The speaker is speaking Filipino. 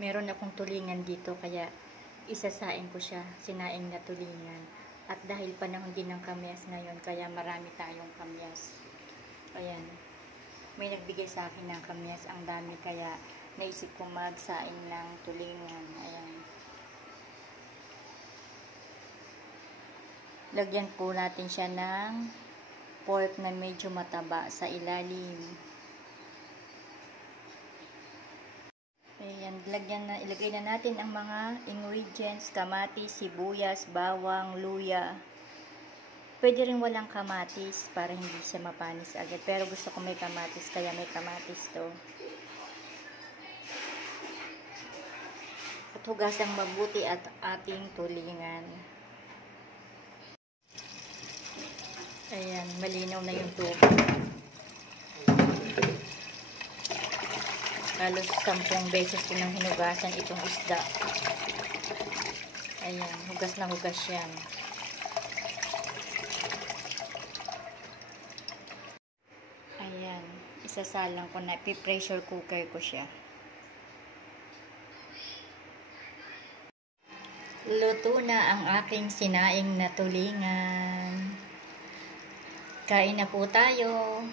Meron akong tulingan dito kaya isasaing ko siya, sinaing na tulingan. At dahil panahon din ng kamyas ngayon, kaya marami tayong kamyas. Ayan. May nagbigay sa akin ng kamyas, ang dami, kaya naisip ko magsaing ng tulingan. Ayan. Lagyan po natin siya ng pork na medyo mataba sa ilalim. Ayan, ilagay na natin ang mga ingredients, kamatis, sibuyas, bawang, luya. Pwede rin walang kamatis para hindi siya mapanis agad. Pero gusto ko may kamatis, kaya may kamatis to. At hugasang mabuti at ating tulingan. Ayan, malinaw na yung tubig. Halos 10 beses ko nang hinugasan itong isda. Ayan, hugas na hugas yan. Ayan, isasalang ko na, pressure cooker ko siya. Luto na ang aking sinaing na tulingan. Kain na po tayo.